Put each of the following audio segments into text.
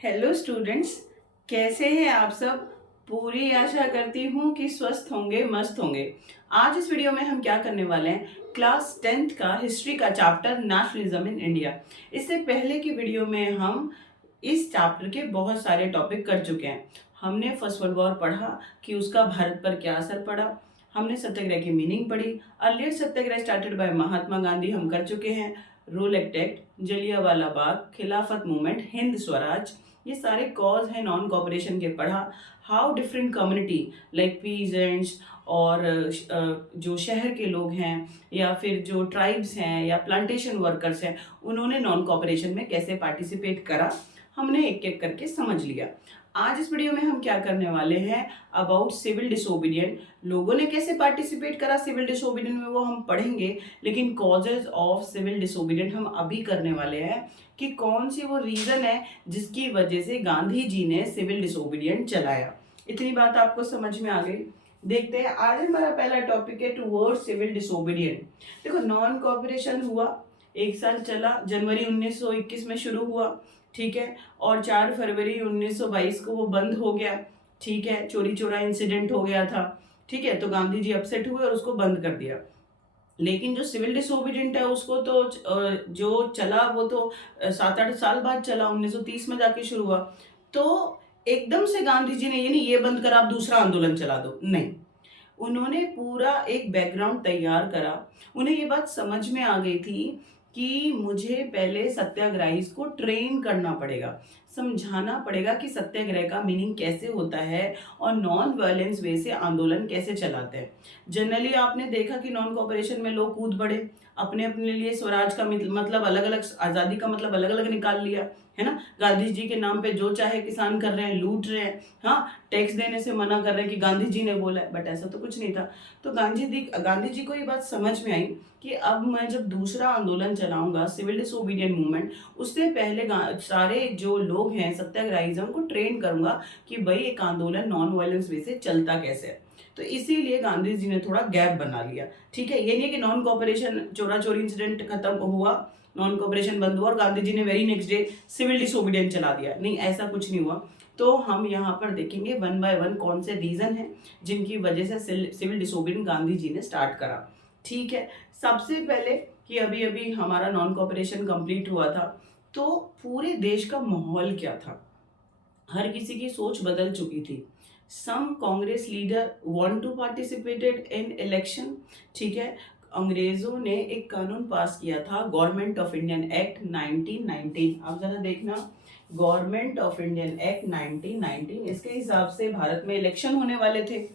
Hello students, कैसे हैं आप सब। पूरी आशा करती हूँ कि स्वस्थ होंगे, मस्त होंगे। आज इस वीडियो में हम क्या करने वाले हैं, क्लास 10th का हिस्ट्री का चैप्टर नेशनलिज्म इन इंडिया। इससे पहले की वीडियो में हम इस चैप्टर के बहुत सारे टॉपिक कर चुके हैं। हमने फर्स्ट वर्ल्ड वॉर पढ़ा कि उसका भारत पर क्या असर पड़ा। हमने सत्याग्रह की मीनिंग पढ़ी। Earlier Satyagraha started by Mahatma Gandhi हम कर चुके हैं। रूल एक्ट, जलियांवाला बाग, खिलाफत मूवमेंट, हिंद स्वराज, ये सारे कॉज हैं नॉन कॉपरेशन के पढ़ा। How different community like peasants और जो शहर के लोग हैं या फिर जो ट्राइब्स हैं या प्लांटेशन वर्कर्स हैं, उन्होंने नॉन कॉपरेशन में कैसे पार्टिसिपेट करा, हमने एक एक करके समझ लिया। आज इस वीडियो में हम क्या करने वाले हैं, अबाउट सिविल डिसोबीडियंट। लोगों ने कैसे पार्टिसिपेट करा सिविल डिसोबीडियंट में वो हम पढ़ेंगे, लेकिन कॉजेज ऑफ सिविल डिसोबीडियंट हम अभी करने वाले हैं कि कौन सी वो रीजन है जिसकी वजह से गांधी जी ने सिविल डिसोबीडियंट चलाया। इतनी बात आपको समझ में आ गई। देखते हैं, आज हमारा पहला टॉपिक है टुवर्ड सिविल डिसोबीडियंट। देखो, नॉन कॉपरेशन हुआ, एक साल चला, जनवरी 1921 में शुरू हुआ, ठीक है, और 4 फरवरी 1922 को वो बंद हो गया, ठीक है, चोरी चोरा इंसिडेंट हो गया था, ठीक है, तो गांधी जी अपसेट हुए और उसको बंद कर दिया। लेकिन जो सिविल डिसोबीडियंट है उसको तो जो चला वो तो 7-8 साल बाद चला, 1930 में जाके शुरू हुआ। तो एकदम से गांधी जी ने ये नहीं ये बंद करा आप दूसरा आंदोलन चला दो, नहीं। उन्होंने पूरा एक बैकग्राउंड तैयार करा। उन्हें ये बात समझ में आ गई थी कि मुझे पहले सत्याग्रही को ट्रेन करना पड़ेगा, समझाना पड़ेगा कि सत्याग्रह का मीनिंग कैसे होता है और नॉन वायलेंस वे से आंदोलन कैसे चलाते हैं। जनरली आपने देखा कि नॉन कॉपरेशन में लोग कूद पड़े, अपने अपने लिए स्वराज का मतलब अलग अलग, आज़ादी का मतलब अलग अलग निकाल लिया, है ना। गांधी जी के नाम पे जो चाहे किसान कर रहे हैं, लूट रहे हैं, हाँ, टैक्स देने से मना कर रहे हैं कि गांधी जी ने बोला है, बट ऐसा तो कुछ नहीं था। तो गांधी जी को ये बात समझ में आई कि अब मैं जब दूसरा आंदोलन चलाऊंगा सिविल डिसोबीडियंट मूवमेंट, उससे पहले सारे जो लोग हैं सत्याग्रही उनको ट्रेन करूंगा कि भाई एक आंदोलन नॉन वायलेंस वे से चलता कैसे है। तो इसीलिए गांधी जी ने थोड़ा गैप बना लिया, ठीक है। ये नहीं कि नॉन कॉपरेशन चोरा चोरी इंसिडेंट खत्म हुआ, नॉन कॉपरेशन बंद हुआ और गांधी जी ने very next day civil disobedient चला दिया, नहीं, ऐसा कुछ नहीं हुआ। तो हम यहाँ पर देखेंगे वन बाय वन कौन से रीजन है जिनकी वजह से सिविल डिसोबीडियंट गांधी जी ने स्टार्ट करा, ठीक है। सबसे पहले कि अभी अभी हमारा नॉन कॉपरेशन कंप्लीट हुआ था, तो पूरे देश का माहौल क्या था, हर किसी की सोच बदल चुकी थी। Some Congress leader want to participated in election, ठीक है। अंग्रेजों ने एक कानून पास किया था, गवर्नमेंट ऑफ इंडियन एक्ट 1919। आप जरा देखना, गवर्नमेंट ऑफ इंडियन एक्ट 1919, इसके हिसाब से भारत में इलेक्शन होने वाले थे।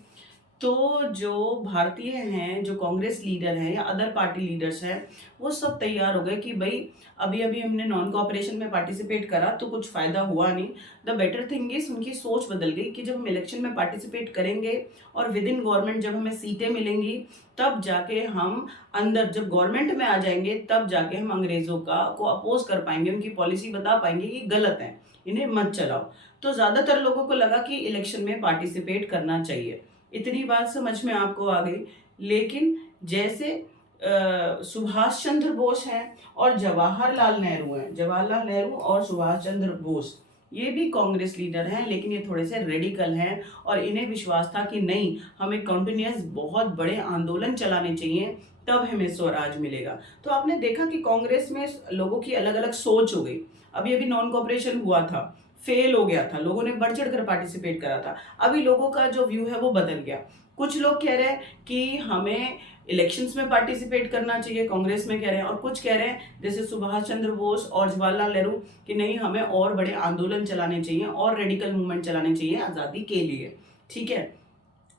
तो जो भारतीय हैं, जो कांग्रेस लीडर हैं या अदर पार्टी लीडर्स हैं, वो सब तैयार हो गए कि भाई अभी अभी हमने नॉन कॉपरेशन में पार्टिसिपेट करा तो कुछ फायदा हुआ नहीं। द बेटर थिंग इज, उनकी सोच बदल गई कि जब हम इलेक्शन में पार्टिसिपेट करेंगे और विद इन गवर्नमेंट जब हमें सीटें मिलेंगी, तब जाके हम अंदर जब गवर्नमेंट में आ जाएंगे, तब जाके हम अंग्रेजों को अपोज कर पाएंगे, उनकी पॉलिसी बता पाएंगे कि गलत है, इन्हें मत चलाओ। तो ज्यादातर लोगों को लगा कि इलेक्शन में पार्टिसिपेट करना चाहिए। इतनी बात समझ में आपको आ गई। लेकिन जैसे सुभाष चंद्र बोस हैं और जवाहरलाल नेहरू हैं, जवाहरलाल नेहरू और सुभाष चंद्र बोस, ये भी कांग्रेस लीडर हैं, लेकिन ये थोड़े से रेडिकल हैं और इन्हें विश्वास था कि नहीं, हमें कंटिन्यूस बहुत बड़े आंदोलन चलाने चाहिए, तब हमें स्वराज मिलेगा। तो आपने देखा कि कांग्रेस में लोगों की अलग अलग सोच हो गई। अभी अभी नॉन कॉपरेशन हुआ था, फेल हो गया था, लोगों ने बढ़ चढ़ कर पार्टिसिपेट करा था, अभी लोगों का जो व्यू है वो बदल गया। कुछ लोग कह रहे हैं कि हमें इलेक्शंस में पार्टिसिपेट करना चाहिए, कांग्रेस में कह रहे हैं, और कुछ कह रहे हैं जैसे सुभाष चंद्र बोस और जवाहरलाल नेहरू कि नहीं, हमें और बड़े आंदोलन चलाने चाहिए और रेडिकल मूवमेंट चलाने चाहिए आजादी के लिए, ठीक है।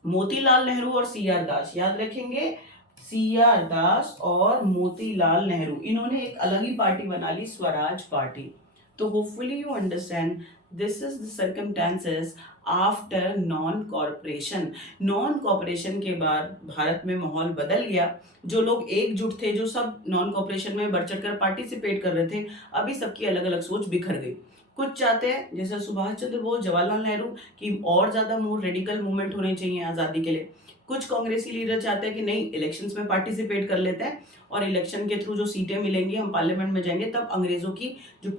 मोतीलाल नेहरू और सी आर दास, याद रखेंगे, सी आर दास और मोतीलाल नेहरू, इन्होंने एक अलग ही पार्टी बना ली, स्वराज पार्टी। तो hopefully you understand this is the circumstances after non corporation. Non corporation के बाद भारत में माहौल बदल गया। जो लोग एकजुट थे, जो सब नॉन कॉर्पोरेशन में बढ़ चढ़कर पार्टिसिपेट कर रहे थे, अभी सबकी अलग अलग सोच बिखर गई। कुछ चाहते हैं जैसे सुभाष चंद्र बोस, जवाहरलाल नेहरू, कि और ज्यादा मोर रेडिकल मूवमेंट होने चाहिए आजादी के लिए। कुछ कांग्रेसी लीडर चाहते हैं कि नहीं, इलेक्शंस में पार्टिसिपेट कर लेते हैं और इलेक्शन के थ्रू जो सीटें मिलेंगी, हम पार्लियामेंट में जाएंगे, तब अंग्रेजों की जो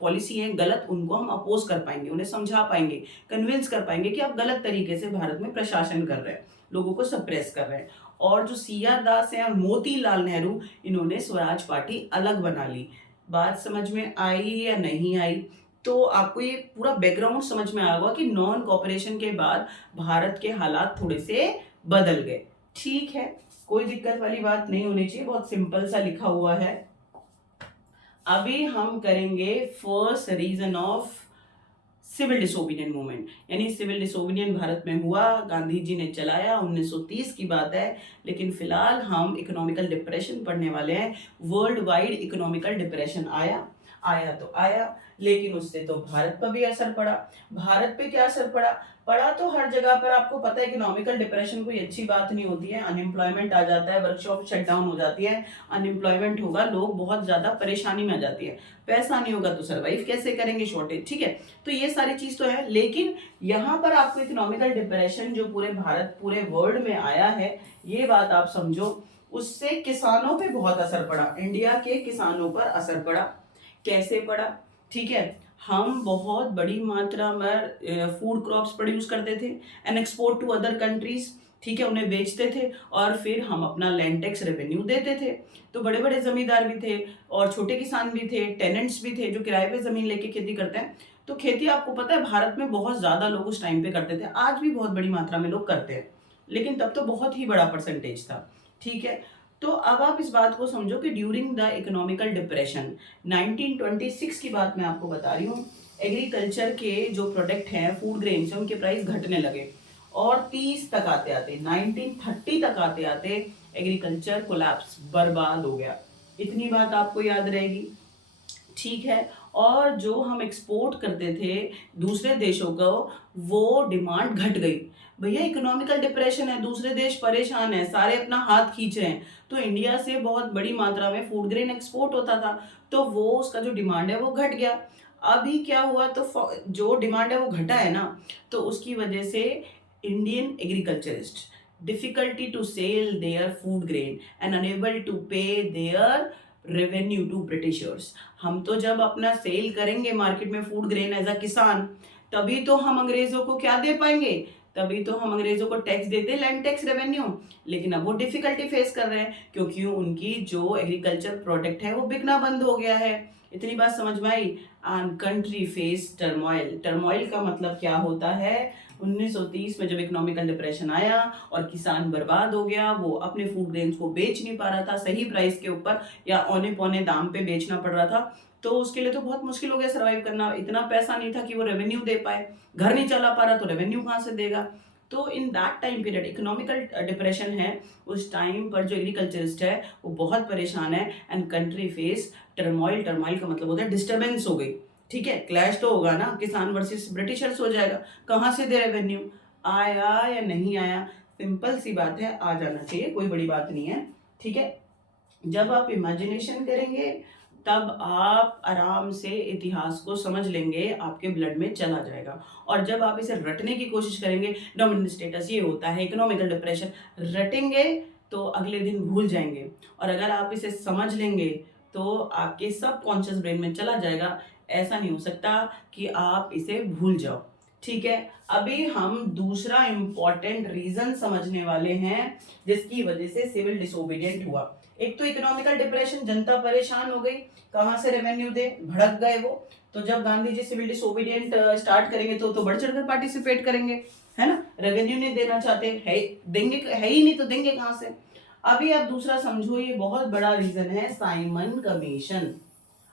पॉलिसी है गलत, उनको हम अपोज कर पाएंगे, उन्हें समझा पाएंगे, कन्विंस कर पाएंगे कि आप गलत तरीके से भारत में प्रशासन कर रहे हैं, लोगों को सप्रेस कर रहे हैं। और जो CR दास हैं और मोतीलाल नेहरू, इन्होंने स्वराज पार्टी अलग बना ली। बात समझ में आई या नहीं आई? तो आपको ये पूरा बैकग्राउंड समझ में आएगा कि नॉन कॉपरेशन के बाद भारत के हालात थोड़े से बदल गए। ठीक है, कोई दिक्कत वाली बात नहीं होनी चाहिए, बहुत सिंपल सा लिखा हुआ है। अभी हम करेंगे first reason of civil disobedient movement, यानी सिविल डिसोबीडियंट भारत में हुआ, गांधी जी ने चलाया, 1930 की बात है। लेकिन फिलहाल हम इकोनॉमिकल डिप्रेशन पढ़ने वाले हैं। वर्ल्ड वाइड इकोनॉमिकल डिप्रेशन आया तो आया, लेकिन उससे तो भारत पर भी असर पड़ा। भारत पे क्या असर पड़ा तो हर जगह पर आपको पता है इकोनॉमिकल डिप्रेशन कोई अच्छी बात नहीं होती है। अनएम्प्लॉयमेंट आ जाता है, वर्कशॉप शट डाउन हो जाती है, अनएम्प्लॉयमेंट होगा, लोग बहुत ज्यादा परेशानी में आ जाती है, पैसा नहीं होगा तो सर्वाइव कैसे करेंगे, शॉर्टेज। ठीक है, तो ये सारी चीज तो है। लेकिन यहाँ पर आपको इकोनॉमिकल डिप्रेशन जो पूरे भारत, पूरे वर्ल्ड में आया है, ये बात आप समझो, उससे किसानों पे बहुत असर पड़ा, इंडिया के किसानों पर असर पड़ा। कैसे पड़ा? ठीक है, हम बहुत बड़ी मात्रा में फूड क्रॉप्स प्रोड्यूस करते थे and export to other countries. ठीक है, उन्हें बेचते थे और फिर हम अपना लैंड टैक्स रेवेन्यू देते थे। तो बड़े बड़े जमींदार भी थे और छोटे किसान भी थे, टेनेंट्स भी थे जो किराए पे जमीन लेके खेती करते हैं। तो खेती आपको पता है भारत में बहुत ज्यादा लोग उस टाइम पे करते थे, आज भी बहुत बड़ी मात्रा में लोग करते हैं, लेकिन तब तो बहुत ही बड़ा परसेंटेज था। ठीक है, तो अब आप इस बात को समझो कि ड्यूरिंग द इकोनॉमिकल डिप्रेशन 1926 की बात मैं आपको बता रही हूँ, एग्रीकल्चर के जो प्रोडक्ट हैं, फूड ग्रेन्स हैं, उनके प्राइस घटने लगे और 30 तक आते आते 1930 तक आते आते एग्रीकल्चर कोलैप्स, बर्बाद हो गया। इतनी बात आपको याद रहेगी। ठीक है, और जो हम एक्सपोर्ट करते थे दूसरे देशों को, वो डिमांड घट गई। भैया इकोनॉमिकल डिप्रेशन है, दूसरे देश परेशान है, सारे अपना हाथ खींच रहे हैं, तो इंडिया से बहुत बड़ी मात्रा में फूड ग्रेन एक्सपोर्ट होता था, तो वो उसका जो डिमांड है वो घट गया। अभी क्या हुआ, तो जो डिमांड है वो घटा है ना, तो उसकी वजह से Indian agriculturist difficulty to sell their food grain and unable to pay their revenue to Britishers. हम तो जब अपना सेल करेंगे मार्केट में फूड ग्रेन एज अ किसान, तभी तो हम अंग्रेजों को क्या दे पाएंगे, तभी तो हम अंग्रेजों को टैक्स देते, लैंड टैक्स रेवेन्यू। लेकिन अब वो डिफिकल्टी फेस कर रहे हैं क्योंकि उनकी जो एग्रीकल्चर प्रोडक्ट है वो बिकना बंद हो गया है। इतनी बात समझ में आई? And country face turmoil. Turmoil का मतलब क्या होता है? 1930 में जब इकोनॉमिकल डिप्रेशन आया और किसान बर्बाद हो गया, वो अपने फूड ग्रेन्स को बेच नहीं पा रहा था सही प्राइस के ऊपर, या औने पौने दाम पे बेचना पड़ रहा था, तो उसके लिए तो बहुत मुश्किल हो गया सर्वाइव करना। इतना पैसा नहीं था कि वो रेवेन्यू दे पाए, घर नहीं चला पा रहा तो रेवेन्यू कहाँ से देगा। तो in that time period economical depression है, उस टाइम पर जो एग्रीकल्चरिस्ट है वो बहुत परेशान है and country face turmoil. Turmoil का मतलब होता है डिस्टर्बेंस हो गई। ठीक है, क्लैश तो होगा ना, किसान वर्सेस ब्रिटिशर्स हो जाएगा, कहाँ से दे रेवेन्यू, आया या नहीं आया, सिंपल सी बात है, आ जाना चाहिए, कोई बड़ी बात नहीं है। ठीक है, जब आप इमेजिनेशन करेंगे तब आप आराम से इतिहास को समझ लेंगे, आपके ब्लड में चला जाएगा। और जब आप इसे रटने की कोशिश करेंगे, डोमिनेंट स्टेटस ये होता है, इकोनॉमिकल डिप्रेशन, रटेंगे तो अगले दिन भूल जाएंगे। और अगर आप इसे समझ लेंगे तो आपके सब कॉन्शियस ब्रेन में चला जाएगा। ऐसा नहीं हो सकता कि आप इसे भूल जाओ। ठीक है, अभी हम दूसरा इंपॉर्टेंट रीजन समझने वाले हैं जिसकी वजह से सिविल डिसोबीडियंट हुआ। एक तो इकोनॉमिकल डिप्रेशन, जनता परेशान हो गई, कहां से रेवेन्यू दे, भड़क गए वो। तो जब Gandhi ji civil disobedient start करेंगे तो बढ़ चढ़कर पार्टिसिपेट करेंगे, है ना। रेवेन्यू नहीं देना चाहते, है देंगे, है ही नहीं तो देंगे कहां से। अभी आप दूसरा समझो, ये बहुत बड़ा रीजन है साइमन कमीशन।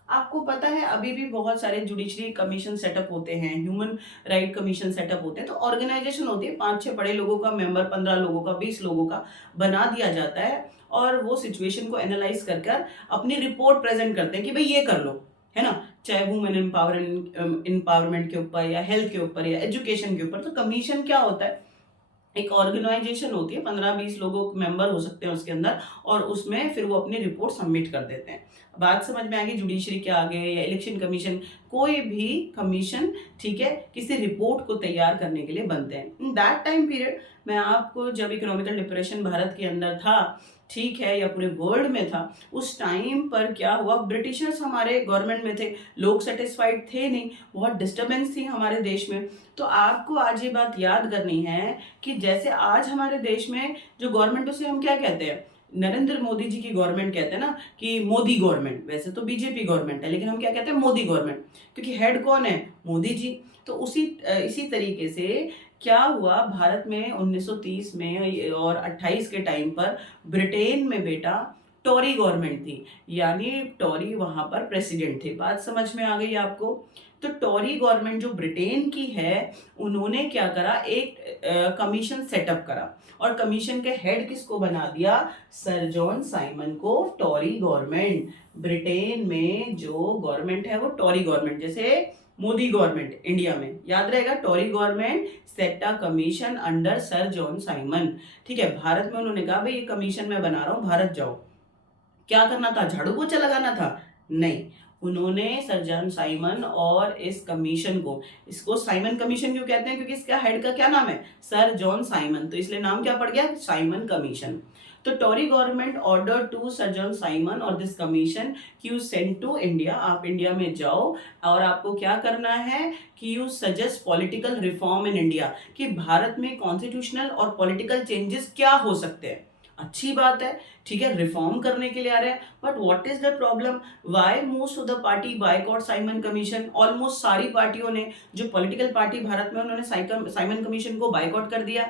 आपको पता है अभी भी बहुत सारे जुडिशरी कमीशन सेटअप होते हैं, ह्यूमन राइट कमीशन सेटअप होते हैं, तो ऑर्गेनाइजेशन होती है, 5-6 बड़े लोगों का मेंबर, 15 लोगों का, 20 लोगों का बना दिया जाता है और वो सिचुएशन को एनालाइज कर कर अपनी रिपोर्ट प्रेजेंट करते हैं कि भाई ये कर लो, है ना, चाहे वुमेन एम्पावरमेंट के ऊपर या हेल्थ के ऊपर या एजुकेशन के ऊपर। तो कमीशन क्या होता है? एक ऑर्गेनाइजेशन होती है, 15-20 लोगों मेंबर हो सकते हैं उसके अंदर, और उसमें फिर वो अपनी रिपोर्ट सबमिट कर देते हैं। बात समझ में आ गई? जुडिशरी के आगे या इलेक्शन कमीशन, कोई भी कमीशन, ठीक है, किसी रिपोर्ट को तैयार करने के लिए बनते हैं। इन दैट टाइम पीरियड, मैं आपको, जब इकोनॉमिकल डिप्रेशन भारत के अंदर था, ठीक है, या पूरे वर्ल्ड में था, उस टाइम पर क्या हुआ, ब्रिटिशर्स हमारे गवर्नमेंट में थे, लोग सेटिस्फाइड थे नहीं, बहुत डिस्टर्बेंस थी हमारे देश में। तो आपको आज ये बात याद करनी है कि जैसे आज हमारे देश में जो गवर्नमेंट, उसे हम क्या कहते हैं, नरेंद्र मोदी जी की गवर्नमेंट कहते हैं ना, कि मोदी गवर्नमेंट, वैसे तो बीजेपी गवर्नमेंट है, लेकिन हम क्या कहते हैं, मोदी गवर्नमेंट, क्योंकि हेड कौन है, मोदी जी। तो इसी तरीके से क्या हुआ भारत में 1930 में और 28 के टाइम पर, ब्रिटेन में बेटा टॉरी गवर्नमेंट थी, यानी टॉरी वहां पर प्रेसिडेंट थे। बात समझ में आ गई आपको? तो टॉरी गवर्नमेंट जो ब्रिटेन की है, उन्होंने क्या करा, एक कमीशन सेटअप करा, और कमीशन के हेड किसको बना दिया, सर जॉन साइमन को। टॉरी गवर्नमेंट, ब्रिटेन में जो गवर्नमेंट है वो टॉरी गवर्नमेंट, जैसे मोदी गवर्नमेंट इंडिया में, याद रहेगा, Tory government set a commission under sir John Simon. ठीक है, भारत में उन्होंने कहा भाई ये कमीशन मैं बना रहा हूं, भारत जाओ। क्या करना था, झाड़ू पोछा लगाना था? नहीं, उन्होंने सर जॉन साइमन और इस कमीशन को, इसको साइमन कमीशन क्यों कहते हैं, क्योंकि इसका हेड का क्या नाम है, सर जॉन साइमन, तो इसलिए नाम क्या पड़ गया, साइमन कमीशन। तो Tory government order to sir John Simon और दिस कमीशन कि यू सेंड टू इंडिया, आप इंडिया में जाओ और आपको क्या करना है कि you suggest political reform in India, कि भारत में कॉन्स्टिट्यूशनल और पॉलिटिकल चेंजेस क्या हो सकते हैं। अच्छी बात है, ठीक है, रिफॉर्म करने के लिए आ रहे हैं, but what is the problem, why most of the party boycott Simon commission. Almost सारी पार्टियों ने, जो पॉलिटिकल पार्टी भारत में, उन्होंने साइमन कमीशन को बायकॉट कर दिया।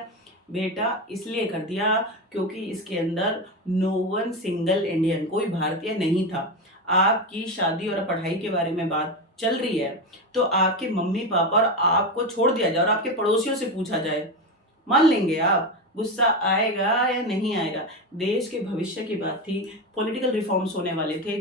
बेटा इसलिए कर दिया क्योंकि इसके अंदर नो वन सिंगल इंडियन, कोई भारतीय नहीं था। आपकी शादी और पढ़ाई के बारे में बात चल रही है, तो आपके मम्मी पापा और आपको छोड़ दिया जाए और आपके पड़ोसियों से पूछा जाए, मान लेंगे आप? गुस्सा आएगा या नहीं आएगा? देश के भविष्य की बात थी, पॉलिटिकल रिफॉर्म्स होने वाले थे।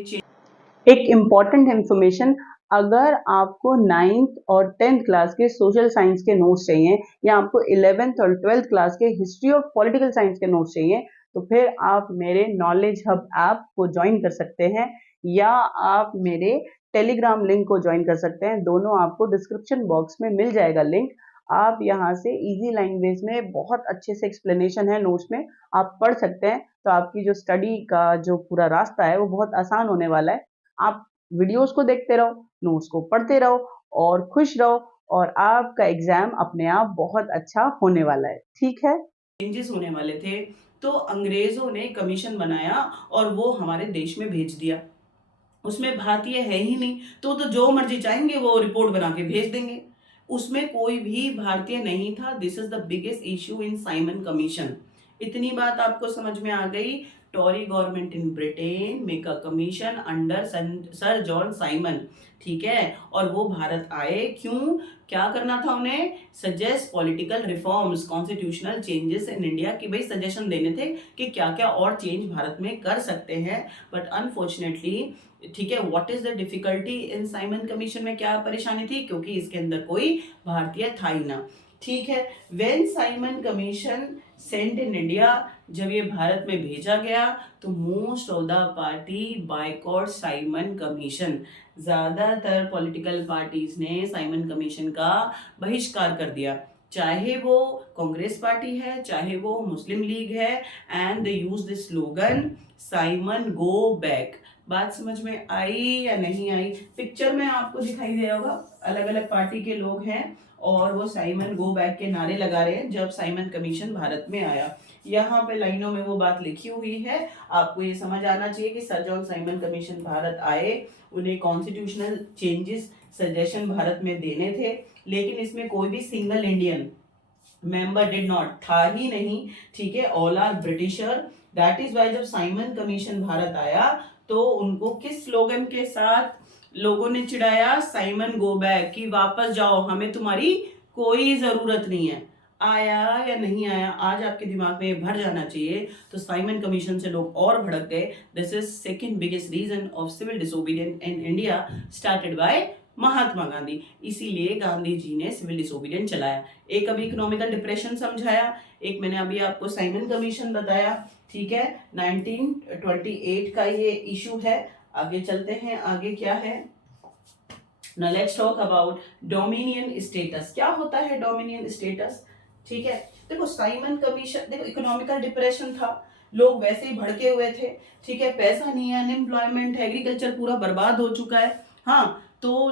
एक इम्पॉर्टेंट इंफॉर्मेशन, अगर आपको 9th और 10th क्लास के सोशल साइंस के नोट्स चाहिए, या आपको 11th और 12th क्लास के हिस्ट्री ऑफ पॉलिटिकल साइंस के नोट्स चाहिए, तो फिर आप मेरे नॉलेज हब ऐप को ज्वाइन कर सकते हैं, या आप मेरे टेलीग्राम लिंक को ज्वाइन कर सकते हैं। दोनों आपको डिस्क्रिप्शन बॉक्स में मिल जाएगा लिंक। आप यहाँ से इजी लैंग्वेज में बहुत अच्छे से एक्सप्लेनेशन है नोट्स में, आप पढ़ सकते हैं। तो आपकी जो स्टडी का जो पूरा रास्ता है वो बहुत आसान होने वाला है। आप वीडियोस को देखते रहो, नोट्स को पढ़ते रहो और खुश रहो, और आपका एग्जाम अपने आप बहुत अच्छा होने वाला है। ठीक है, चेंजेस होने वाले थे, तो अंग्रेजों ने कमीशन बनाया और वो हमारे देश में भेज दिया। उसमें भारतीय है ही नहीं, तो जो मर्जी चाहेंगे वो रिपोर्ट बना के भेज देंगे। उसमें कोई भी भारतीय नहीं था। This is the biggest issue in Simon commission. इतनी बात आपको समझ में आ गई? Tory government in Britain make a commission under sir John Simon, ठीक है, और वो भारत आए, क्यों, क्या करना था उन्हें, suggest political reforms, constitutional changes in India, की भाई सजेशन देने थे कि क्या क्या और चेंज भारत में कर सकते हैं। बट अनफॉर्चुनेटली, ठीक है, what is the difficulty in Simon commission में, क्या परेशानी थी, क्योंकि इसके अंदर कोई भारतीय था ही ना। ठीक है, when Simon Commission sent in India, जब ये भारत में भेजा गया, तो most of the party boycott Simon Commission, ज्यादातर पॉलिटिकल पार्टीज ने साइमन कमीशन का बहिष्कार कर दिया, चाहे वो कांग्रेस पार्टी है, चाहे वो मुस्लिम लीग है, and they use this slogan Simon go back. बात समझ में आई या नहीं आई? पिक्चर में आपको दिखाई दे रहा होगा, अलग अलग पार्टी के लोग हैं और वो साइमन गो बैक के नारे लगा रहे हैं जब साइमन कमीशन भारत में आया। यहाँ पे लाइनों में वो बात लिखी हुई है, आपको ये समझ आना चाहिए कि sir John Simon Commission Bharat आए, उन्हें कॉन्स्टिट्यूशनल चेंजेस सजेशन भारत में देने थे, लेकिन इसमें कोई भी single Indian member did not, था ही नहीं, ठीक है, all are Britisher. That is why जब साइमन कमीशन भारत आया तो उनको किस स्लोगन के साथ लोगों ने चिढ़ाया, साइमन गो बैक, कि वापस जाओ, हमें तुम्हारी कोई जरूरत नहीं है। आया या नहीं आया? आज आपके दिमाग में ये भर जाना चाहिए। तो साइमन कमीशन से लोग और भड़क गए। This is second biggest reason of civil disobedience in India, started by Mahatma Gandhi. इसीलिए गांधी जी ने सिविल डिसोबीडियंस चलाया। एक अभी इकोनॉमिकल डिप्रेशन समझाया, एक मैंने अभी आपको साइमन कमीशन बताया, ठीक है। 1928 का ये इशू है। आगे चलते हैं, आगे क्या है। Now let's talk about dominion status. क्या होता है डोमिनियन स्टेटस, ठीक है। देखो साइमन कमीशन, देखो इकोनॉमिकल डिप्रेशन था, लोग वैसे ही भड़के हुए थे, ठीक है, पैसा नहीं है, अनएम्प्लॉयमेंट है, एग्रीकल्चर पूरा बर्बाद हो चुका है। हाँ, तो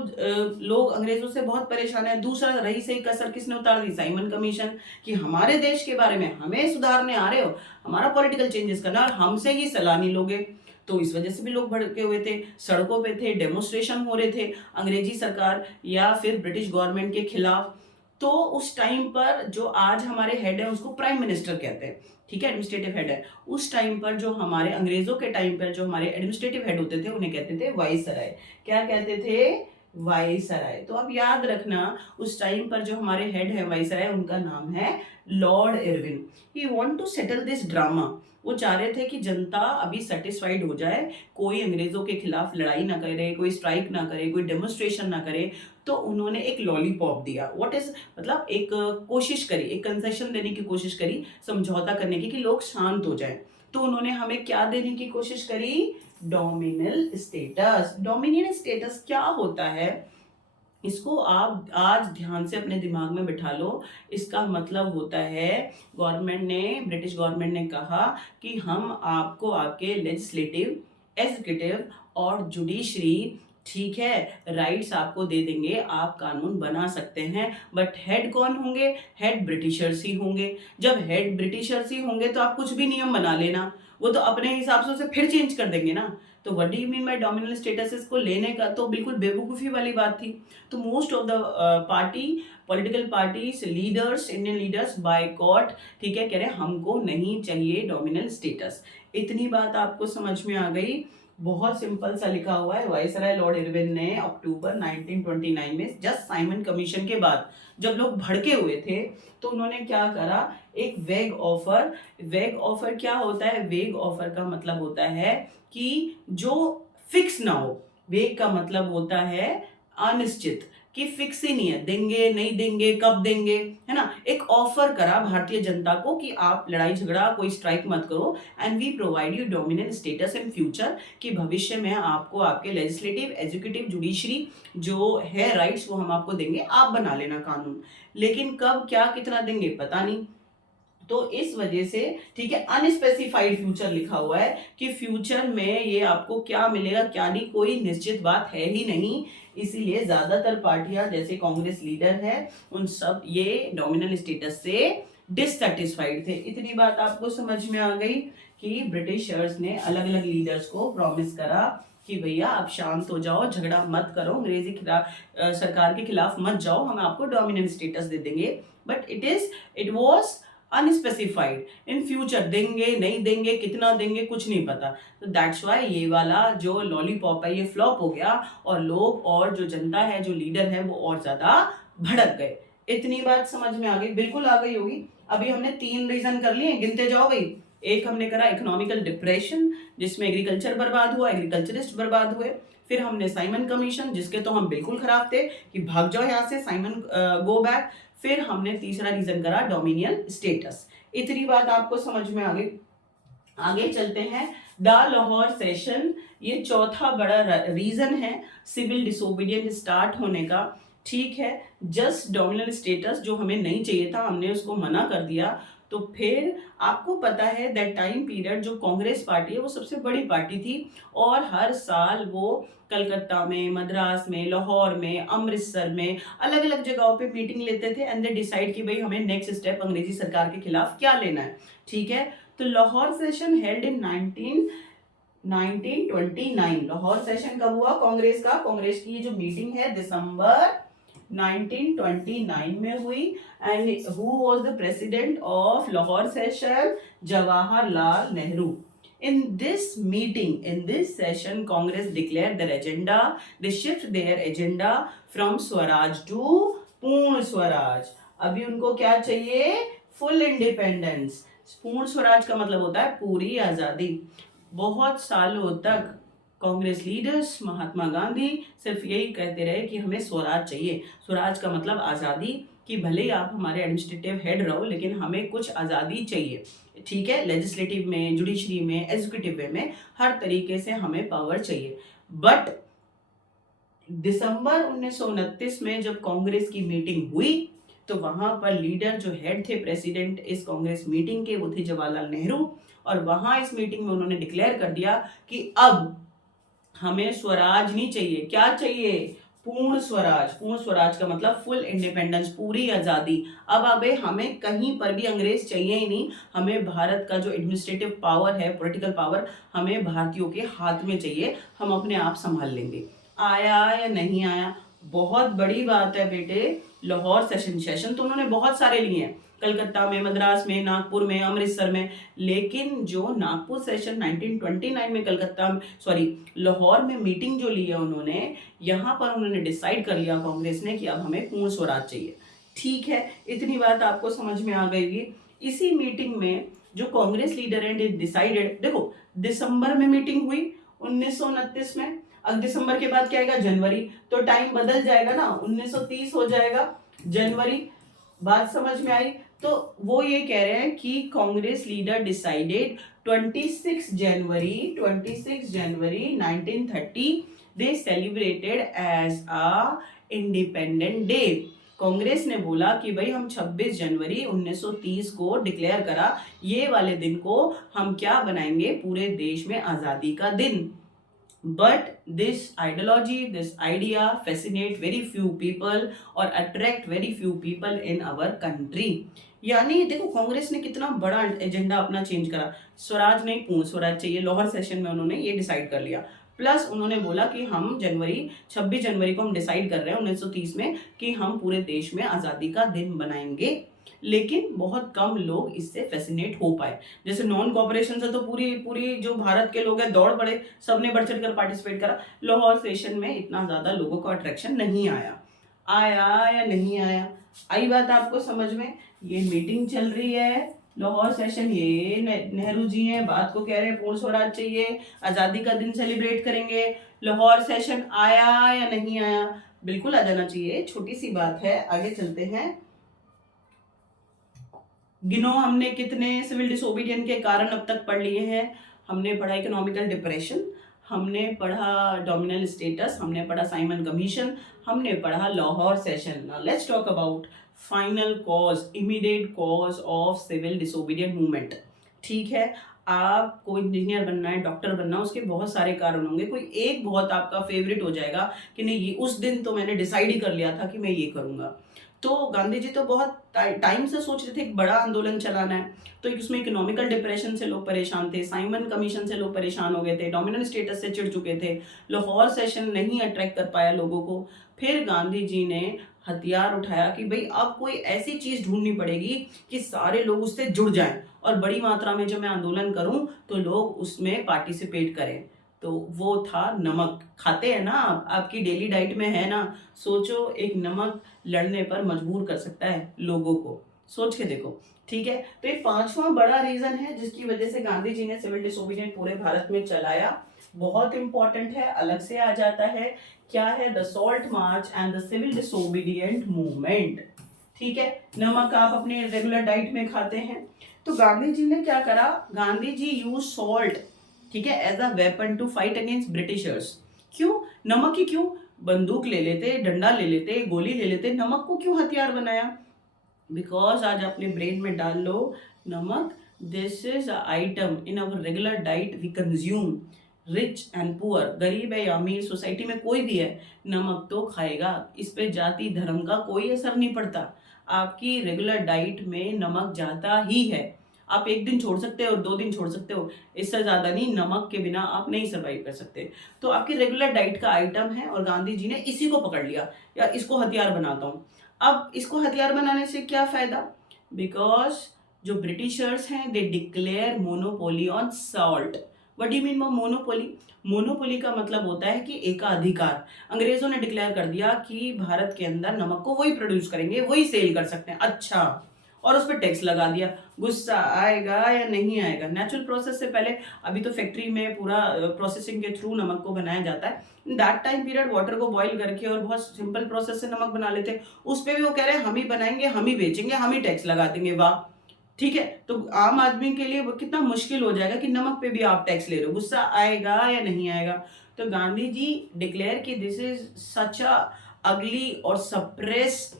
लोग अंग्रेजों से बहुत परेशान है। दूसरा रही सही कसर किसने उतार दी, साइमन कमीशन, कि हमारे देश के बारे में हमें सुधारने आ रहे हो, हमारा पॉलिटिकल चेंजेस करना और हमसे ही सलाह नहीं लोगे। तो इस वजह से भी लोग भड़के हुए थे, सड़कों पे थे, डेमोन्स्ट्रेशन हो रहे थे अंग्रेजी सरकार या फिर ब्रिटिश गवर्नमेंट के खिलाफ। तो उस टाइम पर जो आज हमारे हेड है उसको प्राइम मिनिस्टर कहते हैं, ठीक है, एडमिनिस्ट्रेटिव हेड है। उस टाइम पर जो हमारे अंग्रेजों के टाइम पर जो हमारे एडमिनिस्ट्रेटिव हेड होते थे उन्हें कहते थे वाइसराय। क्या कहते थे, वाइसराय। तो अब याद रखना उस टाइम पर जो हमारे हेड है वाइसराय, उनका नाम है Lord Irwin. He want to settle this drama. वो चाह रहे थे कि जनता अभी सेटिस्फाइड हो जाए, कोई अंग्रेजों के खिलाफ लड़ाई ना करे, कोई स्ट्राइक ना करे, कोई डेमोन्स्ट्रेशन ना करे। तो उन्होंने एक लॉलीपॉप दिया। व्हाट इज मतलब एक कोशिश करी, एक कंसेशन देने की कोशिश करी, समझौता करने की कि लोग शांत हो जाए। तो उन्होंने हमें क्या देने की कोशिश करी, डोमिनियल स्टेटस। डोमिनियन स्टेटस क्या होता है, इसको आप आज ध्यान से अपने दिमाग में बिठा लो। इसका मतलब होता है गवर्नमेंट ने, ब्रिटिश गवर्नमेंट ने कहा कि हम आपको आपके लेजिस्लेटिव, एग्जीक्यूटिव और जुडिशरी, ठीक है, राइट्स आपको दे देंगे, आप कानून बना सकते हैं। बट हेड कौन होंगे, हेड ब्रिटिशर्स ही होंगे। जब हेड ब्रिटिशर्स ही होंगे तो आप कुछ भी नियम बना लेना, वो तो अपने हिसाब से उसे फिर चेंज कर देंगे ना। तो what do you mean by dominion status को लेने का, तो बिल्कुल बेवकूफ़ी वाली बात थी। तो most of the party, political parties, leaders, Indian leaders boycott, ठीक है, कह रहे हमको नहीं चाहिए डोमिनियल स्टेटस। इतनी बात आपको समझ में आ गई। बहुत सिंपल सा लिखा हुआ है। वाइसराय लॉर्ड इरविन ने अक्टूबर 1929 में जस्ट साइमन कमीशन के बाद जब लोग भड़के हुए थे तो उन्होंने क्या करा, एक वेग ऑफर। वेग ऑफर क्या होता है, वेग ऑफर का मतलब होता है कि जो फिक्स ना हो। वेग का मतलब होता है अनिश्चित, कि फिक्स ही नहीं है, देंगे नहीं देंगे, कब देंगे, है ना। एक ऑफर करा भारतीय जनता को कि आप लड़ाई झगड़ा, कोई स्ट्राइक मत करो, and we provide you dominion status in future, कि भविष्य में आपको आपके लेजिस्लेटिव, एग्जीक्यूटिव, जुडिशरी जो है राइट्स वो हम आपको देंगे, आप बना लेना कानून। लेकिन कब, क्या, कितना देंगे पता नहीं। तो इस वजह से, ठीक है, अनस्पेसिफाइड फ्यूचर लिखा हुआ है कि फ्यूचर में ये आपको क्या मिलेगा क्या नहीं, कोई निश्चित बात है ही नहीं। इसीलिए ज्यादातर पार्टियां जैसे कांग्रेस लीडर है, उन सब ये डोमिनियल स्टेटस से डिससेटिस्फाइड थे। इतनी बात आपको समझ में आ गई कि ब्रिटिशर्स ने अलग अलग लीडर्स को प्रॉमिस करा कि भैया आप शांत हो जाओ, झगड़ा मत करो, अंग्रेजी सरकार के खिलाफ मत जाओ, हम आपको डोमिनियन स्टेटस दे देंगे। But it was unspecified, in future देंगे नहीं देंगे, कितना देंगे, कुछ नहीं पता। तो दैट्स वाई ये वाला जो लॉलीपॉप है ये फ्लॉप हो गया, और लोग और जो जनता है, जो लीडर है, वो और ज्यादा भड़क गए। इतनी बात समझ में आ गई, बिल्कुल आ गई होगी। अभी हमने 3 रीजन कर लिए, गिनते जाओ भाई। एक हमने करा इकोनॉमिकल डिप्रेशन, जिसमें एग्रीकल्चर बर्बाद हुआ, एग्रीकल्चरिस्ट बर्बाद हुए। फिर हमने साइमन कमीशन, जिसके तो हम बिल्कुल खराब थे कि भाग जाओ यहाँ से, साइमन गो बैक। फिर हमने तीसरा रीजन करा डोमिनियन स्टेटस। इतनी बात आपको समझ में आ गई। आगे चलते हैं, द लाहौर सेशन, ये चौथा बड़ा रीजन है सिविल डिसोबीडियंस स्टार्ट होने का, ठीक है। जस्ट डोमिनियल स्टेटस जो हमें नहीं चाहिए था, हमने उसको मना कर दिया। तो फिर आपको पता है दैट टाइम पीरियड जो कांग्रेस पार्टी है वो सबसे बड़ी पार्टी थी, और हर साल वो कलकत्ता में, मद्रास में, लाहौर में, अमृतसर में, अलग अलग जगहों पे मीटिंग लेते थे, एंड दे डिसाइड कि भाई हमें नेक्स्ट स्टेप अंग्रेजी सरकार के खिलाफ क्या लेना है, ठीक है। तो Lahore session held in 1929। Lahore session कब हुआ कांग्रेस का, कांग्रेस की ये जो मीटिंग है दिसंबर 1929 में हुई। And who was the president of Lahore session, Jawaharlal Nehru. In this meeting, in this session, Congress declared their agenda. They shift their agenda from Swaraj to पूर्ण स्वराज। अभी उनको क्या चाहिए, फुल इंडिपेंडेंस। पूर्ण स्वराज का मतलब होता है पूरी आजादी। बहुत सालों तक कांग्रेस लीडर्स महात्मा गांधी सिर्फ यही कहते रहे कि हमें स्वराज चाहिए। स्वराज का मतलब आज़ादी, कि भले ही आप हमारे एडमिनिस्ट्रेटिव हेड रहो लेकिन हमें कुछ आज़ादी चाहिए। ठीक है, लेजिस्लेटिव में, जुडिशरी में, एग्जीक्यूटिव में, हर तरीके से हमें पावर चाहिए। बट दिसंबर 1929 में जब कांग्रेस की मीटिंग हुई तो वहां पर लीडर जो हेड थे प्रेसिडेंट इस कांग्रेस मीटिंग के, वो थे जवाहरलाल नेहरू। और वहां इस मीटिंग में उन्होंने डिक्लेयर कर दिया कि अब हमें स्वराज नहीं चाहिए। क्या चाहिए? पूर्ण स्वराज। पूर्ण स्वराज का मतलब फुल इंडिपेंडेंस, पूरी आजादी। अब हमें कहीं पर भी अंग्रेज चाहिए ही नहीं। हमें भारत का जो एडमिनिस्ट्रेटिव पावर है, पॉलिटिकल पावर, हमें भारतीयों के हाथ में चाहिए। हम अपने आप संभाल लेंगे। आया या नहीं आया, बहुत बड़ी बात है बेटे। लाहौर सेशन तो उन्होंने बहुत सारे लिए हैं, कलकत्ता में, मद्रास में, नागपुर में, अमृतसर में। लेकिन जो नागपुर सेशन 1929 में लाहौर में मीटिंग जो ली है उन्होंने, यहाँ पर उन्होंने डिसाइड कर लिया कांग्रेस ने कि अब हमें पूर्ण स्वराज चाहिए। ठीक है, इतनी बात आपको समझ में आ गई। इसी मीटिंग में जो कांग्रेस लीडर है डिसाइडेड, देखो दिसंबर में मीटिंग हुई 1929 में। अब दिसंबर के बाद क्या आएगा? जनवरी। तो टाइम बदल जाएगा ना, 1930 हो जाएगा जनवरी। बात समझ में आई? तो वो ये कह रहे हैं कि Congress leader decided 26 January 1930 they celebrated as a independent day. Congress ने बोला कि भाई हम 26 जनवरी 1930 को डिक्लेयर करा, ये वाले दिन को हम क्या बनाएंगे? पूरे देश में आजादी का दिन। But this ideology, this idea fascinate very few people or attract very few people in our country। यानी देखो कांग्रेस ने कितना बड़ा एजेंडा अपना चेंज करा। स्वराज नहीं, पूर्ण स्वराज चाहिए। लाहौर सेशन में उन्होंने ये डिसाइड कर लिया। प्लस उन्होंने बोला कि हम 26 जनवरी को हम डिसाइड कर रहे हैं 1930 में कि हम पूरे देश में आज़ादी का दिन बनाएंगे। लेकिन बहुत कम लोग इससे फैसिनेट हो पाए। जैसे नॉन कॉपरेशन से तो पूरी जो भारत के लोग हैं दौड़ पड़े, सबने बढ़ चढ़ कर पार्टिसिपेट करा। लाहौर सेशन में इतना ज्यादा लोगों का अट्रैक्शन नहीं आया। आया या नहीं आया? आई बात आपको समझ में? ये मीटिंग चल रही है लाहौर सेशन, ये नेहरू जी हैं, बात को कह रहे हैं पूर्ण स्वराज चाहिए, आजादी का दिन सेलिब्रेट करेंगे। लाहौर सेशन आया या नहीं आया? बिल्कुल आ जाना चाहिए, छोटी सी बात है। आगे चलते हैं। गिनो हमने कितने सिविल डिसोबीडियंस के कारण अब तक पढ़ लिए हैं। हमने पढ़ा इकोनॉमिकल डिप्रेशन, हमने पढ़ा डोमिनल स्टेटस, हमने पढ़ा साइमन कमीशन, हमने पढ़ा Lahore session. Now let's talk about final cause, immediate cause of civil disobedient movement. ठीक है, आपको इंजीनियर बनना है, डॉक्टर बनना है, उसके बहुत सारे कारण होंगे। कोई एक बहुत आपका फेवरेट हो जाएगा कि नहीं, ये उस दिन तो मैंने डिसाइड ही कर लिया था कि मैं ये करूंगा। तो गांधी जी तो बहुत टाइम से सोच रहे थे एक बड़ा आंदोलन चलाना है। तो उसमें इकोनॉमिकल डिप्रेशन से लोग परेशान थे, साइमन कमीशन से लोग परेशान हो गए थे, डोमिनेंट स्टेटस से चिढ़ चुके थे, लाहौर सेशन नहीं अट्रैक्ट कर पाया लोगों को। फिर गांधी जी ने हथियार उठाया कि भाई अब कोई ऐसी चीज ढूंढनी पड़ेगी कि सारे लोग उससे जुड़ जाएं और बड़ी मात्रा में जब मैं आंदोलन करूं तो लोग उसमें पार्टिसिपेट करें। तो वो था नमक। खाते हैं ना आप, आपकी डेली डाइट में है ना। सोचो एक नमक लड़ने पर मजबूर कर सकता है लोगों को, सोच के देखो। ठीक है, तो ये पांचवा बड़ा रीजन है जिसकी वजह से गांधी जी ने सिविल डिसोबीडियंट पूरे भारत में चलाया। बहुत इंपॉर्टेंट है, अलग से आ जाता है। क्या है? The salt march and the civil disobedient movement. ठीक है, नमक आप अपने रेगुलर डाइट में खाते हैं। तो गांधी जी ने क्या करा? गांधी जी यूज सॉल्ट, ठीक है, as a weapon to fight against Britishers. क्यों? नमक ही क्यों? बंदूक ले लेते, डंडा ले लेते, गोली ले लेते, नमक को क्यों हथियार बनाया? बिकॉज आज अपने ब्रेन में डाल लो, नमक this is a item in our regular diet we consume. Rich and poor, गरीब है या अमीर, सोसाइटी में कोई भी है, नमक तो खाएगा। इस पे जाति धर्म का कोई असर नहीं पड़ता। आपकी रेगुलर डाइट में नमक जाता ही है। आप एक दिन छोड़ सकते हो, 2 दिन छोड़ सकते हो, इससे ज्यादा नहीं। नमक के बिना आप नहीं सर्वाइव कर सकते। तो आपकी रेगुलर डाइट का आइटम है और गांधी जी ने इसी को पकड़ लिया, या इसको हथियार बनाता हूं। अब इसको हथियार बनाने से क्या फायदा? बिकॉज जो ब्रिटिशर्स हैं they declare monopoly on salt. What do you mean monopoly? Monopoly का मतलब होता है कि एकाधिकार। अंग्रेजों ने डिक्लेयर कर दिया कि भारत के अंदर नमक को वही प्रोड्यूस करेंगे, वही सेल कर सकते हैं। अच्छा, और उस पर टैक्स लगा दिया। गुस्सा आएगा या नहीं आएगा? नेचुरल प्रोसेस से पहले अभी तो फैक्ट्री में पूरा प्रोसेसिंग के थ्रू नमक को बनाया जाता है। In that time period water को बॉईल करके और बहुत सिंपल प्रोसेस से नमक बना लेते हैं। उस पर भी वो कह रहे हैं हम ही बनाएंगे, हम ही बेचेंगे, हम ही टैक्स लगा देंगे। वाह, ठीक है। तो आम आदमी के लिए वो कितना मुश्किल हो जाएगा कि नमक पे भी आप टैक्स ले रहे हो। गुस्सा आएगा या नहीं आएगा? तो गांधी जी डिक्लेयर कि दिस इज सच अ अगली और सप्रेस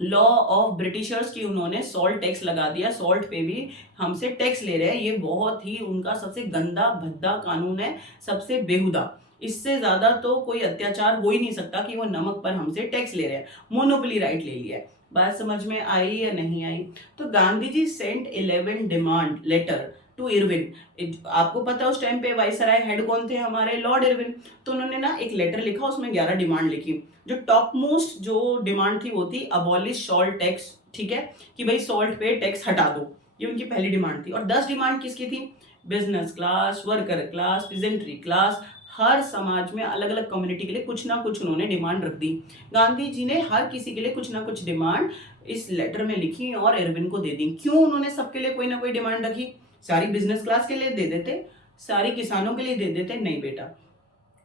लॉ ऑफ ब्रिटिशर्स की उन्होंने सॉल्ट टैक्स लगा दिया, सॉल्ट पे भी हमसे टैक्स ले रहे हैं। ये बहुत ही उनका सबसे गंदा भद्दा कानून है, सबसे बेहुदा। इससे ज्यादा तो कोई अत्याचार हो ही नहीं सकता कि वो नमक पर हमसे टैक्स ले रहे हैं, मोनोपोली राइट ले लिया है। बात समझ में आई या नहीं आई? तो Gandhi ji sent 11 demand letter to Irwin. आपको पता है उस टाइम पे वाइसराय हेड कौन थे हमारे? Lord Irwin. तो उन्होंने ना एक लेटर लिखा, उसमें 11 डिमांड लिखी। जो टॉप मोस्ट जो डिमांड थी वो थी अबॉलिश सॉल्ट टैक्स, ठीक है, कि भाई सॉल्ट पे टैक्स हटा दो, ये उनकी पहली डिमांड थी। और 10 डिमांड किसकी थी? Business class, worker class, peasantry class, हर समाज में अलग अलग कम्युनिटी के लिए कुछ ना कुछ उन्होंने डिमांड रख दी। गांधी जी ने हर किसी के लिए कुछ ना कुछ डिमांड इस लेटर में लिखी और इरविन को दे दी। क्यों उन्होंने सबके लिए कोई ना कोई डिमांड रखी? सारी बिजनेस क्लास के लिए दे देते, सारी किसानों के लिए दे देते? नहीं बेटा,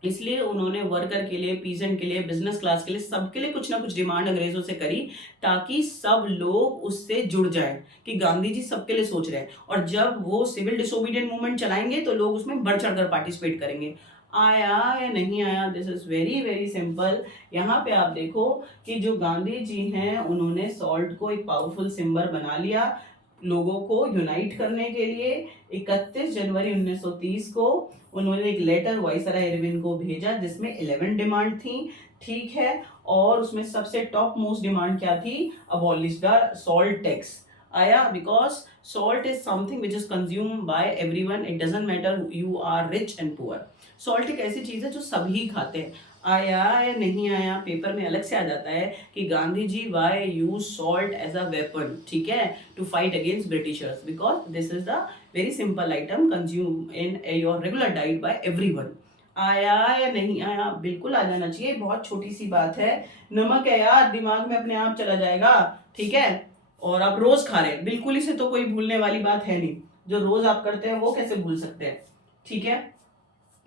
इसलिए उन्होंने वर्कर के लिए, पीजेंट के लिए, बिजनेस क्लास के लिए, सबके लिए कुछ ना कुछ डिमांड अंग्रेजों से करी, ताकि सब लोग उससे जुड़ जाएं कि गांधी जी सबके लिए सोच रहे हैं। और जब वो सिविल डिसोबीडियंट मूवमेंट चलाएंगे तो लोग उसमें बढ़ चढ़कर पार्टिसिपेट करेंगे। आया या नहीं आया? This is very very simple. यहाँ पे आप देखो कि जो गांधी जी हैं उन्होंने सॉल्ट को एक पावरफुल सिंबल बना लिया लोगों को यूनाइट करने के लिए। 31 जनवरी 1930 को उन्होंने एक लेटर वाइसराय इरविन को भेजा जिसमें 11 डिमांड थी, ठीक है। और उसमें सबसे टॉप मोस्ट डिमांड क्या थी? Abolish the salt tax. आया? Because salt is something which is consume by everyone, it doesn't matter you are rich and poor. Salt एक ऐसी चीज है जो सभी खाते हैं। आया या नहीं आया? पेपर में अलग से आ जाता है कि Gandhi ji why use salt as a weapon, ठीक है, to fight against Britishers, because this is the very simple item consume in your regular diet by everyone. आया या नहीं आया? बिल्कुल आ जाना चाहिए, बहुत छोटी सी बात है। नमक है यार, दिमाग में अपने आप चला जाएगा, ठीक है। और आप रोज खा रहे हैं, बिल्कुल इसे तो कोई भूलने वाली बात है नहीं। जो रोज आप करते हैं वो कैसे भूल सकते हैं, ठीक है।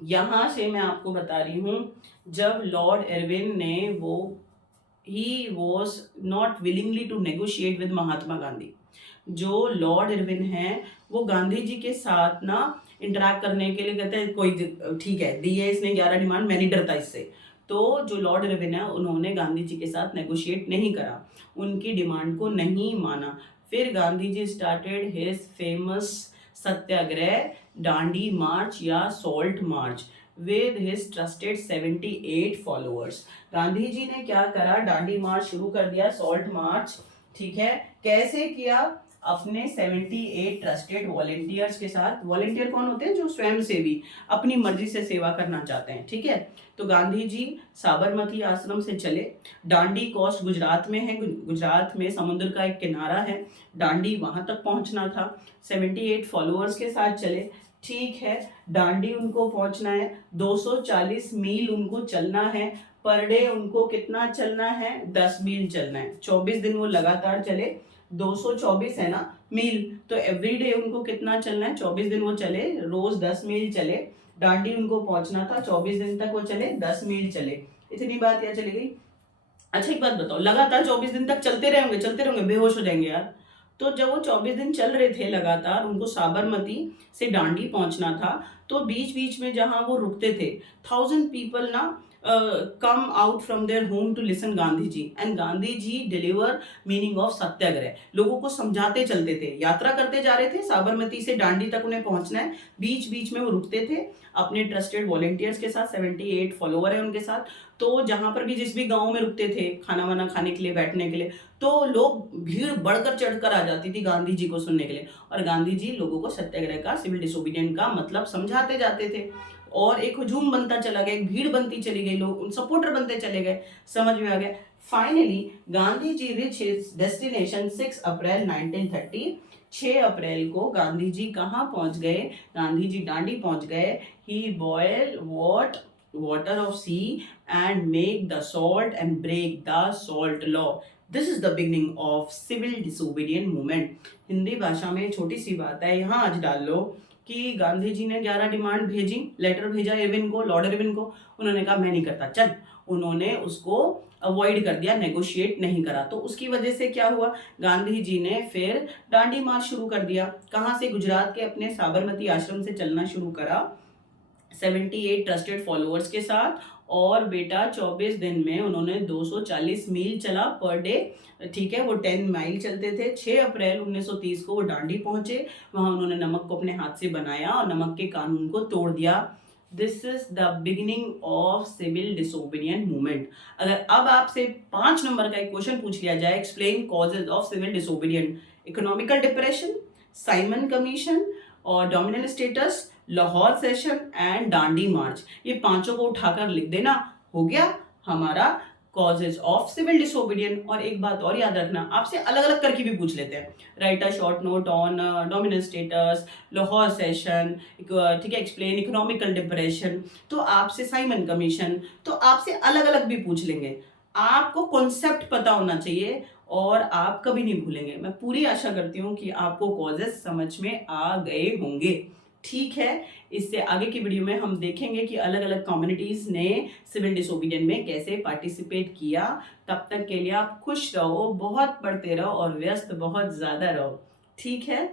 यहां से मैं आपको बता रही हूं, जब लॉर्ड इरविन ने he was not willingly to negotiate with Mahatma Gandhi. जो लॉर्ड इरविन है वो गांधी जी के साथ ना इंटरैक्ट करने के लिए कहते हैं कोई ठीक है दी है इसने 11 डिमांड, मैं नहीं डरता इससे। तो जो लॉर्ड इरविन है उन्होंने गांधी जी के साथ नेगोशिएट नहीं करा, उनकी डिमांड को नहीं माना। फिर Gandhi ji started his famous satyagraha, Dandi march या salt march with his trusted 78 followers. Gandhi ji ने क्या करा? डांडी मार्च शुरू कर दिया, सॉल्ट मार्च, ठीक है। कैसे किया? अपने 78 ट्रस्टेड वॉलेंटियर्स के साथ। वॉलेंटियर कौन होते हैं? जो स्वयं सेवी, अपनी मर्जी से सेवा करना चाहते हैं, ठीक है। तो गांधी जी साबरमती आश्रम से चले। डांडी कोस्ट गुजरात में है, गुजरात में समुद्र का एक किनारा है, डांडी वहां तक पहुंचना था। 78 फॉलोअर्स के साथ चले, ठीक है। डांडी उनको पहुंचना है, 240 मील उनको चलना है। पर डे उनको कितना चलना है? 10 मील चलना है। 24 दिन वो लगातार चले, 224 है ना मील, तो एवरीडे उनको कितना चलना है? 24 दिन वो चले, रोज 10 मील चले। डांडी उनको पहुंचना था, 24 दिन तक वो चले, 10 मील चले। इतनी बात यार चली गई। अच्छा एक बात बताओ, लगातार 24 दिन तक चलते रहेंगे, बेहोश हो जाएंगे यार। तो जब वो 24 दिन चल रहे थे लगातार, उनको साबरमती से डांडी पहुंचना था, तो बीच बीच में जहां वो रुकते थे, 1000 पीपल ना come out from their home to listen Gandhi ji, and Gandhi ji deliver meaning of satyagraha, लोगों को समझाते चलते थे। यात्रा करते जा रहे थे, साबरमती से डांडी तक उन्हें पहुंचना है, बीच बीच में वो रुकते थे अपने ट्रस्टेड वॉलेंटियर्स के साथ, 78 फॉलोवर है उनके साथ। तो जहां पर भी जिस भी गांव में रुकते थे खाना वाना खाने के लिए, बैठने के लिए, तो लोग भीड़ बढ़कर चढ़कर आ जाती थी गांधी जी को सुनने के लिए। और गांधी जी लोगों को सत्याग्रह का, सिविल डिसोबीडियंट का मतलब समझाते जाते थे। और एक हुजूम बनता चला गया, एक भीड़ बनती चली गई, लोग उन सपोर्टर बनते चले गए। समझ में आ गया? Finally Gandhi ji rich his destination 6 अप्रैल 1930। 6 अप्रैल को गांधी जी कहाँ पहुंच गए? गांधी जी डांडी पहुंच गए। He boil water of sea and make the salt and break the salt law. This is the beginning of civil disobedient movement. Hindi भाषा में छोटी सी बात है, यहाँ आज डाल लो कि गांधी जी ने 11 डिमांड भेजी, लेटर भेजा इरविन को, लॉर्ड इरविन को। उन्होंने कहा मैं नहीं करता, चल। उन्होंने उसको अवॉइड कर दिया, नेगोशिएट नहीं करा। तो उसकी वजह से क्या हुआ, गांधी जी ने फिर दांडी मार्च शुरू कर दिया। कहाँ से, गुजरात के अपने साबरमती आश्रम से चलना शुरू करा 78 ट्रस्टेड फॉलोअर्स के साथ। और बेटा 24 दिन में उन्होंने 240 मील चला पर डे, ठीक है। वो 10 माइल चलते थे। 6 अप्रैल 1930 को वो डांडी पहुंचे। वहां उन्होंने नमक को अपने हाथ से बनाया और नमक के कानून को तोड़ दिया। This is the beginning of civil disobedient movement. अगर अब आपसे 5 नंबर का एक क्वेश्चन पूछ लिया जाए, explain causes of civil disobedient, economical depression, Simon commission और dominant status, Lahore session and Dandi march, ये पांचों को उठाकर लिख देना, हो गया हमारा कॉजेज ऑफ सिविल डिसोबीडियंट। और एक बात और याद रखना, आपसे अलग अलग करके भी पूछ लेते हैं। Right a short note on dominant status, Lahore session, ठीक है, एक्सप्लेन इकोनॉमिकल डिप्रेशन, तो आपसे साइमन कमीशन, तो आपसे अलग अलग भी पूछ लेंगे। आपको कॉन्सेप्ट पता होना चाहिए और आप कभी नहीं भूलेंगे। मैं पूरी आशा करती हूँ कि आपको कॉजेज समझ में आ गए होंगे, ठीक है। इससे आगे की वीडियो में हम देखेंगे कि अलग अलग कम्युनिटीज ने सिविल डिसोबीडियंट में कैसे पार्टिसिपेट किया। तब तक के लिए आप खुश रहो, बहुत पढ़ते रहो और व्यस्त बहुत ज्यादा रहो, ठीक है।